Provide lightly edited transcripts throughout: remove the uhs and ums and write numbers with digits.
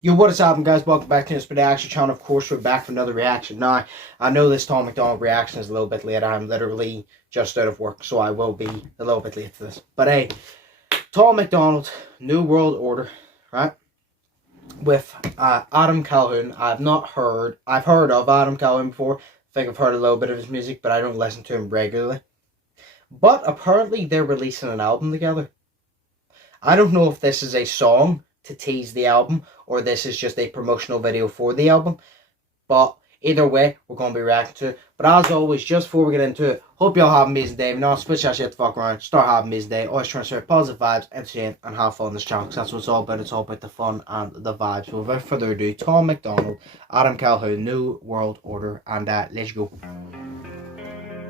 Yo, what is happening, guys? Welcome back to the Undisputed Action channel. Of course, we're back for another reaction. Now, I know this Tom MacDonald reaction is a little bit late. I'm literally just out of work, so I will be a little bit late to this. But hey, Tom MacDonald, New World Order, right? With Adam Calhoun. I've heard of Adam Calhoun before. I think I've heard a little bit of his music, but I don't listen to him regularly. But apparently, they're releasing an album together. I don't know if this is a song to tease the album, or this is just a promotional video for the album. But either way, we're going to be reacting to it. But as always, just before we get into it, hope y'all have an amazing day. If not, switch that shit the fuck around. Start having an amazing day. Always trying to share positive vibes, entertain, and have fun on this channel. Because that's what it's all about. It's all about the fun and the vibes. So without further ado, Tom MacDonald, Adam Calhoun, New World Order, and let's go.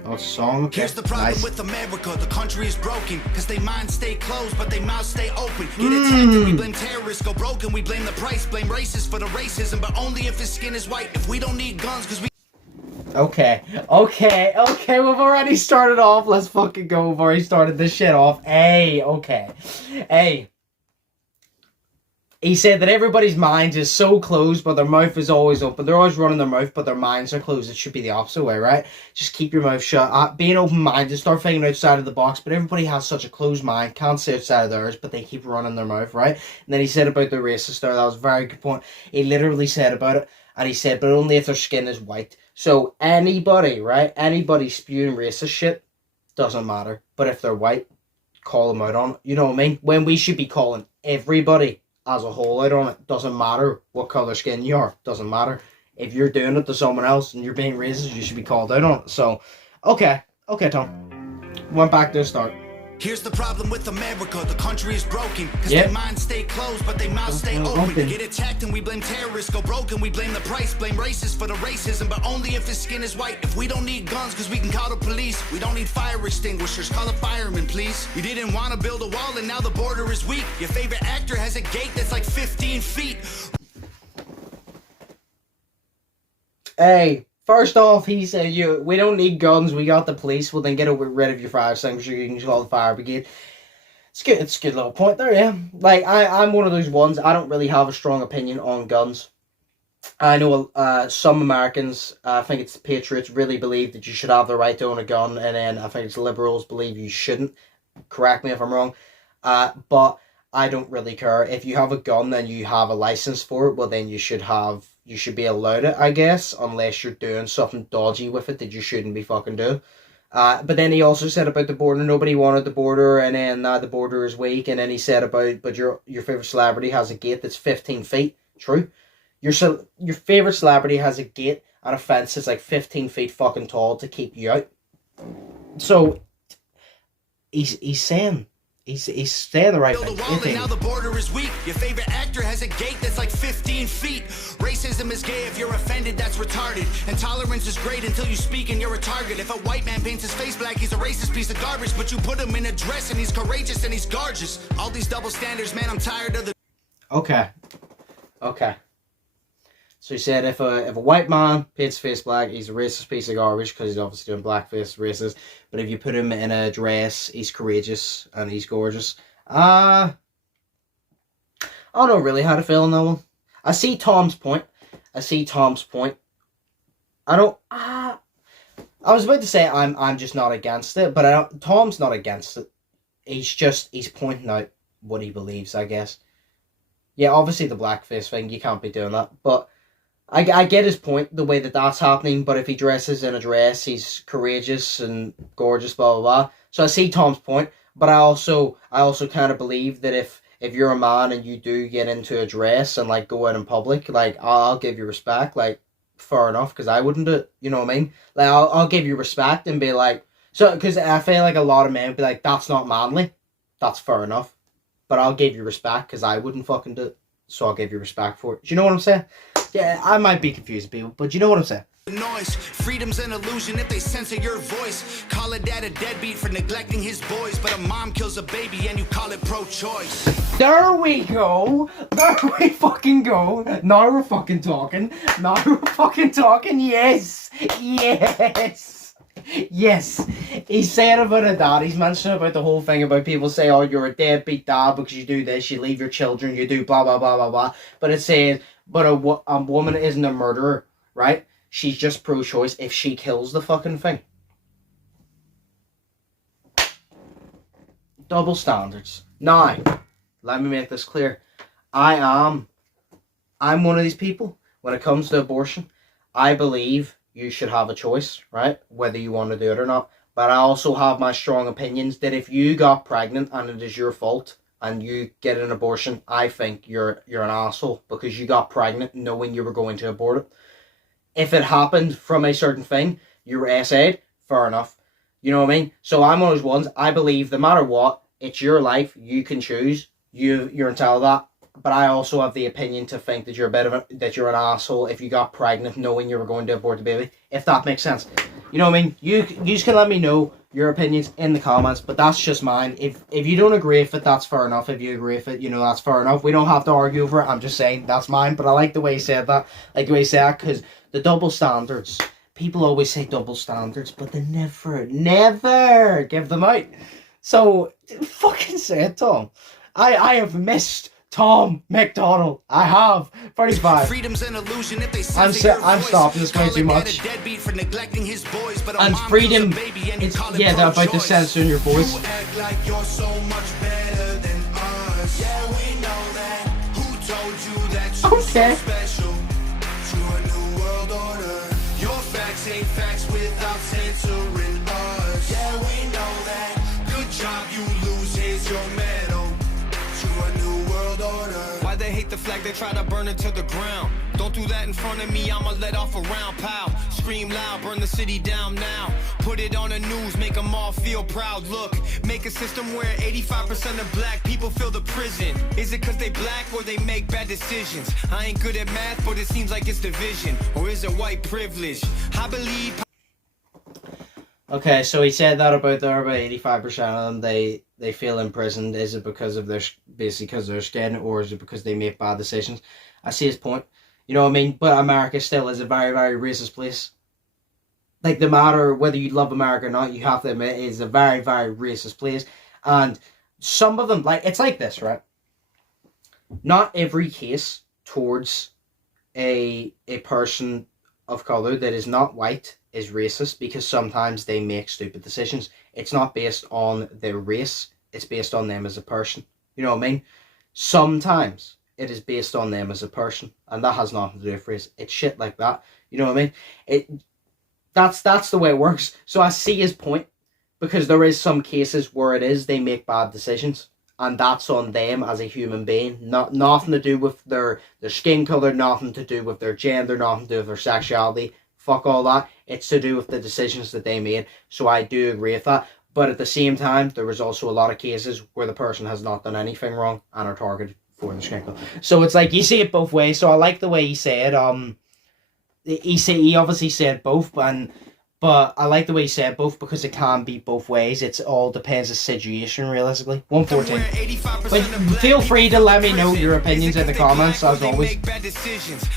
Oh, it's a song. Okay. Here's the problem with America, the country is broken. Cause they minds stay closed, but they mouths stay open. Get attacked and we blame terrorists, go broken. We blame the price, blame racists for the racism. But only if his skin is white, if we don't need guns, cause we... Okay, we've already started off. Let's fucking go. We've already started this shit off. Hey, okay. Hey. He said that everybody's mind is so closed, but their mouth is always open. They're always running their mouth, but their minds are closed. It should be the opposite way, right? Just keep your mouth shut. Being open-minded, start thinking outside of the box. But everybody has such a closed mind, can't say outside of theirs, but they keep running their mouth, right? And then he said about the racist there. That was a very good point. He literally said about it, and he said, but only if their skin is white. So anybody, right? Anybody spewing racist shit, doesn't matter. But if they're white, call them out on it. You know what I mean? When we should be calling everybody as a whole out on it. Doesn't matter what color skin you are. Doesn't matter. If you're doing it to someone else and you're being racist, you should be called out on it. So, okay, Tom. Went back to the start. Here's the problem with America, the country is broken. Cause their minds stay closed, but they mouths stay open. Get attacked and we blame terrorists, go broken. We blame the price, blame racists for the racism. But only if his skin is white. If we don't need guns, cause we can call the police. We don't need fire extinguishers, call a fireman, please. You didn't want to build a wall and now the border is weak. Your favorite actor has a gate that's like 15 feet. Hey. First off, he said, we don't need guns, we got the police. Well, then get rid of your fire extinguisher, you can just call the fire brigade. It's a good little point there, yeah. Like, I'm one of those ones, I don't really have a strong opinion on guns. I know some Americans, I think it's the patriots, really believe that you should have the right to own a gun, and then I think it's liberals believe you shouldn't. Correct me if I'm wrong. But I don't really care. If you have a gun and you have a license for it, well, then you should be allowed it, I guess, unless you're doing something dodgy with it that you shouldn't be fucking doing. But then he also said about the border, nobody wanted the border, and then the border is weak, and then he said but your favorite celebrity has a gate that's 15 feet. True. Your favorite celebrity has a gate and a fence that's like 15 feet fucking tall to keep you out. So, he's saying the right thing. Build a wall and now the border is weak. Your favorite actor has a gate that's like 15 feet. Racism is gay. If you're offended, that's retarded. Intolerance is great until you speak and you're a target. If a white man paints his face black, he's a racist piece of garbage. But you put him in a dress and he's courageous and he's gorgeous. All these double standards, man, I'm tired of the... Okay. So he said if a white man paints his face black, he's a racist piece of garbage because he's obviously doing blackface, racist. But if you put him in a dress, he's courageous and he's gorgeous. I don't know really how to feel on that one. I see Tom's point. I was about to say I'm just not against it, but Tom's not against it. He's pointing out what he believes, I guess. Yeah, obviously the blackface thing, you can't be doing that, but I get his point, the way that that's happening, but if he dresses in a dress, he's courageous and gorgeous, blah, blah, blah. So I see Tom's point, but I also kind of believe that if you're a man and you do get into a dress and, like, go out in public, like, I'll give you respect, like, fair enough, because I wouldn't do it, you know what I mean? Like, I'll give you respect and be like, so, because I feel like a lot of men would be like, that's not manly, that's fair enough, but I'll give you respect, because I wouldn't fucking do it, so I'll give you respect for it. Do you know what I'm saying? Yeah, I might be confusing people, but you know what I'm saying. Noise, freedom's an illusion if they censor your voice. Call a dad a deadbeat for neglecting his boys, but a mom kills a baby and you call it pro-choice. There we go. There we fucking go. Now we're fucking talking. Yes. Yes, he said about a dad. He's mentioned about the whole thing about people say, oh, you're a deadbeat dad because you do this, you leave your children, you do blah, blah, blah, blah, blah. But it says, but a woman isn't a murderer, right? She's just pro-choice if she kills the fucking thing. Double standards. Now, let me make this clear. I'm one of these people. When it comes to abortion, I believe you should have a choice, right? Whether you want to do it or not. But I also have my strong opinions that if you got pregnant and it is your fault and you get an abortion, I think you're an asshole because you got pregnant knowing you were going to abort it. If it happened from a certain thing, you were SA'd, fair enough. You know what I mean? So I'm one of those ones, I believe no matter what, it's your life, you can choose, you're entitled to that. But I also have the opinion to think that you're an asshole if you got pregnant knowing you were going to abort the baby. If that makes sense. You know what I mean? You just can let me know your opinions in the comments, but that's just mine. If you don't agree with it, that's fair enough. If you agree with it, that's fair enough. We don't have to argue over it. I'm just saying that's mine. But I like the way he said that. I like the way he said that because the double standards. People always say double standards, but they never give them out. So fucking say it, Tom. I have missed Tom MacDonald. I have 35. Freedom's an illusion if they I'm stopping this way too much. And freedom, they're about to censor your voice. You act like you're so much better than us. Yeah, we know that. Who told you that you're so special? To a new world order. Your facts ain't facts without censoring us. Yeah, we know that. Good job, you lose. Here's your medal. To a new world order. Why they hate the flag, they try to burn it to the ground. Don't do that in front of me, I'ma let off a round. Pow, scream loud, burn the city down now. Put it on the news, make them all feel proud. Look, make a system where 85% of black people fill the prison. Is it cause they black or they make bad decisions? I ain't good at math, but it seems like it's division. Or is it white privilege? I believe... Okay, so he said that about 85% of them, they feel imprisoned. Is it because of basically because of their skin, or is it because they make bad decisions? I see his point. You know what I mean? But America still is a very, very racist place. Like, no matter whether you love America or not, you have to admit it is a very, very racist place. And some of them, like, it's like this, right? Not every case towards a person of color that is not white is racist, because sometimes they make stupid decisions. It's not based on their race, it's based on them as a person. You know what I mean? Sometimes it is based on them as a person, and that has nothing to do with race. It's shit like that. You know what I mean? That's the way it works. So I see his point, because there is some cases where they make bad decisions, and that's on them as a human being. Nothing to do with their skin color, nothing to do with their gender, nothing to do with their sexuality. Fuck all that. It's to do with the decisions that they made. So I do agree with that. But at the same time, there was also a lot of cases where the person has not done anything wrong and are targeted for the skin color. So it's like, you see it both ways. So I like the way he said, he obviously said both, but I like the way he said both, because it can be both ways. It all depends on the situation, realistically. 114. But feel free to let me know your opinions in the comments, as always.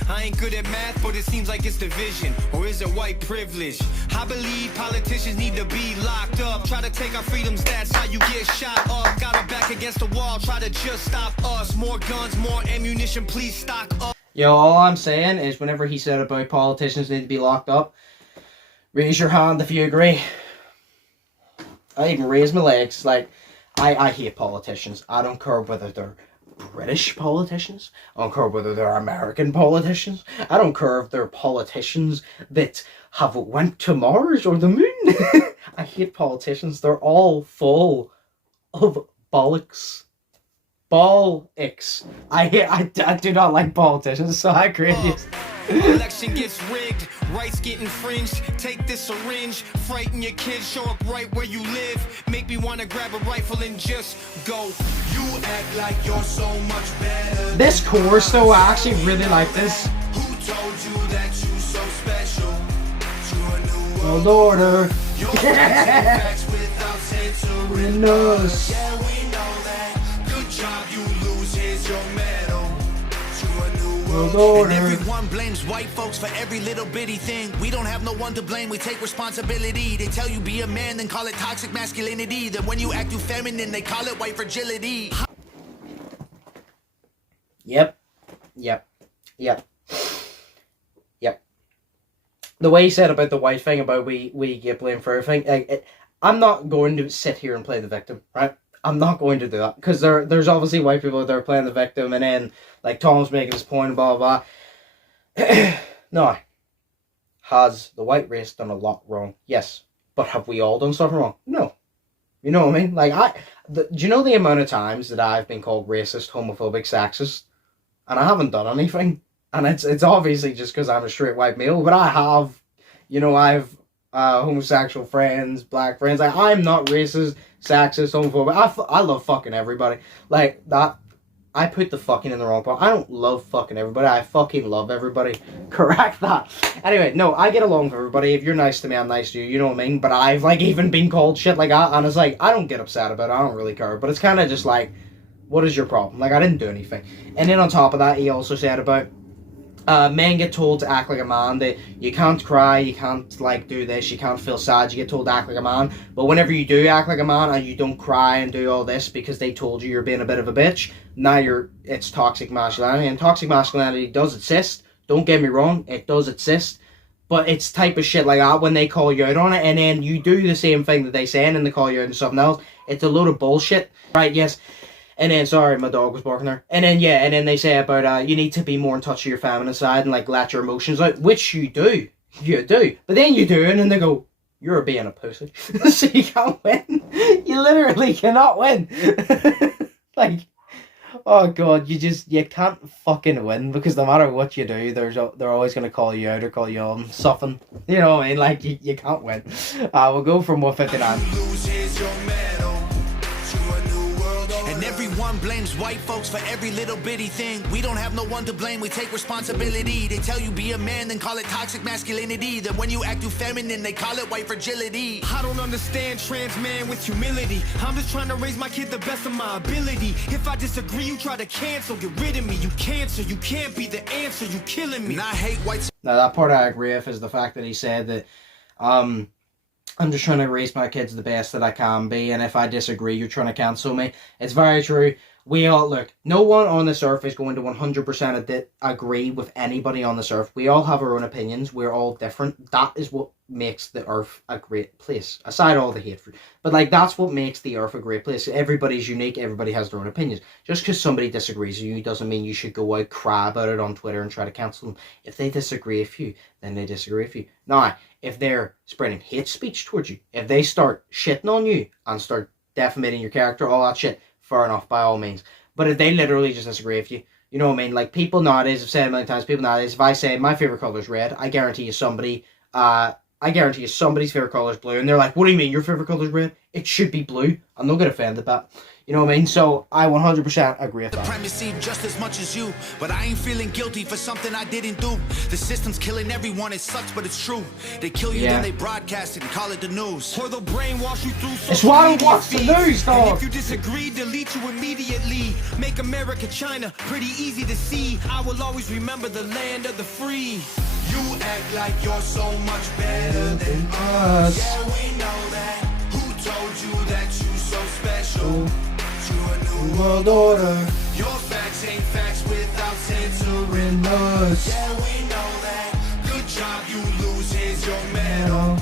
I ain't good at math, but it seems like it's division. Or is it white privilege? I believe politicians need to be locked up. Try to take our freedoms, that's how you get shot up. Got our back against the wall, try to just stop us. More guns, more ammunition, please stock up. Yo, all I'm saying is, whenever he said about politicians need to be locked up, raise your hand if you agree. I even raise my legs. Like, I hate politicians. I don't care whether they're British politicians. I don't care whether they're American politicians. I don't care if they're politicians that have went to Mars or the moon. I hate politicians. They're all full of bollocks. Bollocks. I do not like politicians, so I agree with you. Election gets rigged, rights get infringed. Take this syringe, frighten your kids, show up right where you live. Make me wanna grab a rifle and just go. You act like you're so much better. This chorus though, I actually really like this. Who told you that you so special? To a new world order. Your facts without censoring us. Yeah, we know that. Good job, you lose. Here's your medal. To a new world order. And everyone blames white folks for every little bitty thing. We don't have no one to blame, we take responsibility. They tell you be a man, then call it toxic masculinity. Then when you act too feminine, they call it white fragility. Yep. The way he said about the white thing, about we get blamed for everything, I'm not going to sit here and play the victim, right? I'm not going to do that, because there's obviously white people that are playing the victim, and then, like, Tom's making his point, blah, blah, blah. No. Has the white race done a lot wrong? Yes. But have we all done something wrong? No. You know what I mean? Like, do you know the amount of times that I've been called racist, homophobic, sexist, and I haven't done anything? And it's obviously just because I'm a straight white male, but I have, I have homosexual friends, black friends. Like, I'm not racist, sexist, homophobic. I love fucking everybody. Like, that, I put the fucking in the wrong part. I don't love fucking everybody. I fucking love everybody. Correct that. Anyway, no, I get along with everybody. If you're nice to me, I'm nice to you. You know what I mean? But I've, like, even been called shit like that, and it's like, I don't get upset about it. I don't really care. But it's kind of just like, what is your problem? Like, I didn't do anything. And then on top of that, he also said about men get told to act like a man. That you can't cry, you can't, like, do this, you can't feel sad, you get told to act like a man. But whenever you do act like a man and you don't cry and do all this because they told you you're being a bit of a bitch, now it's toxic masculinity. And toxic masculinity does exist, don't get me wrong, it does exist, but it's type of shit like that when they call you out on it, and then you do the same thing that they say and then they call you out on something else. It's a load of bullshit, right? Yes. And then, sorry, my dog was barking there. And then, yeah, and then they say about, you need to be more in touch with your feminine side and, like, let your emotions out, which you do. You do. But then you do it, and then they go, you're being a pussy. So you can't win. You literally cannot win. Like, oh, God, you can't fucking win, because no matter what you do, they're always going to call you out or call you on something. You know what I mean? Like, you can't win. We'll go from 159. Everyone blames white folks for every little bitty thing. We don't have no one to blame, we take responsibility. They tell you be a man, then call it toxic masculinity. Then when you act too feminine, they call it white fragility. I don't understand trans man with humility. I'm just trying to raise my kid the best of my ability. If I disagree, you try to cancel, get rid of me. You cancer, you can't be the answer, you killing me. And I hate white. Now that part I agree with is the fact that he said that I'm just trying to raise my kids the best that I can be, and if I disagree, you're trying to cancel me. It's very true. We all, look, no one on this earth is going to 100% agree with anybody on this earth. We all have our own opinions. We're all different. That is what makes the earth a great place. Aside all the hatred. But, like, that's what makes the earth a great place. Everybody's unique. Everybody has their own opinions. Just because somebody disagrees with you doesn't mean you should go out, cry about it on Twitter and try to cancel them. If they disagree with you, then they disagree with you. Now, if they're spreading hate speech towards you, if they start shitting on you and start defamating your character, all that shit, fair enough, by all means. But if they literally just disagree with you, you know what I mean? Like, people nowadays, I've said it a million times, people nowadays, if I say my favorite color is red, I guarantee you somebody's favorite color is blue, and they're like, what do you mean your favorite color is red? It should be blue. I'm not get offended by that. You know what I mean? So I 100% agree with that. Primacy just as much as you, but I ain't feeling guilty for something I didn't do. The system's killing everyone. It sucks, but it's true. They kill you, then they broadcast it and call it the news. Or they'll brainwash you through. It's why I don't watch the news, dog. And if you disagree, delete you immediately. Make America China pretty easy to see. I will always remember the land of the free. You act like you're so much better than us. Yeah, we know that. Who told you that you so special? A new world order. Your facts ain't facts without censoring us. Yeah, we know that. Good job, you lose. Here's your medal.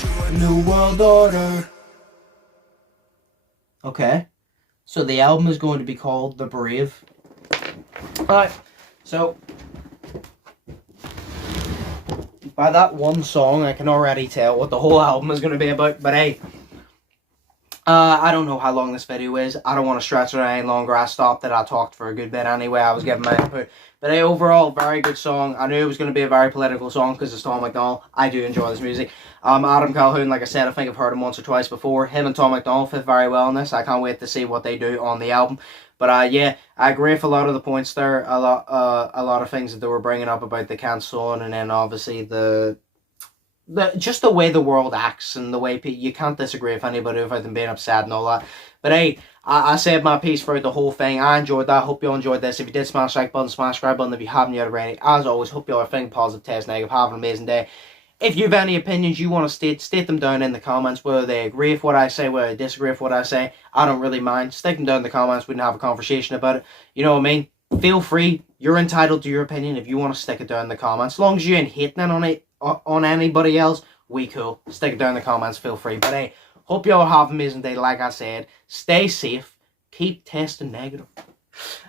To a new world order. Okay. So the album is going to be called The Brave. Alright. So by that one song, I can already tell what the whole album is going to be about. But hey, I don't know how long this video is. I don't want to stretch it any longer. I stopped it. I talked for a good bit anyway. I was giving my input. But hey, overall, very good song. I knew it was going to be a very political song because it's Tom MacDonald. I do enjoy this music. Adam Calhoun, like I said, I think I've heard him once or twice before. Him and Tom MacDonald fit very well in this. I can't wait to see what they do on the album. But yeah, I agree with a lot of the points there. A lot of things that they were bringing up about the cancelling, and then obviously just the way the world acts and the way you can't disagree with anybody without them being upset and all that. But hey, I said my piece throughout the whole thing. I enjoyed that. Hope you all enjoyed this. If you did, smash like button, smash subscribe button if you haven't yet already. As always, hope you all are thinking positive, test negative, have an amazing day. If you have any opinions you want to state them down in the comments, whether they agree with what I say, whether they disagree with what I say. I don't really mind. Stick them down in the comments. We can have a conversation about it. You know what I mean? Feel free. You're entitled to your opinion if you want to stick it down in the comments. As long as you ain't hating on anybody else, we cool. Stick it down in the comments. Feel free. But hey, hope you all have an amazing day. Like I said, stay safe. Keep testing negative.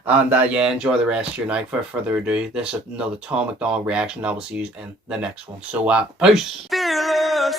And yeah, enjoy the rest of your night. Without further ado, this is another Tom MacDonald reaction. I will see you in the next one. So, peace! Fearless.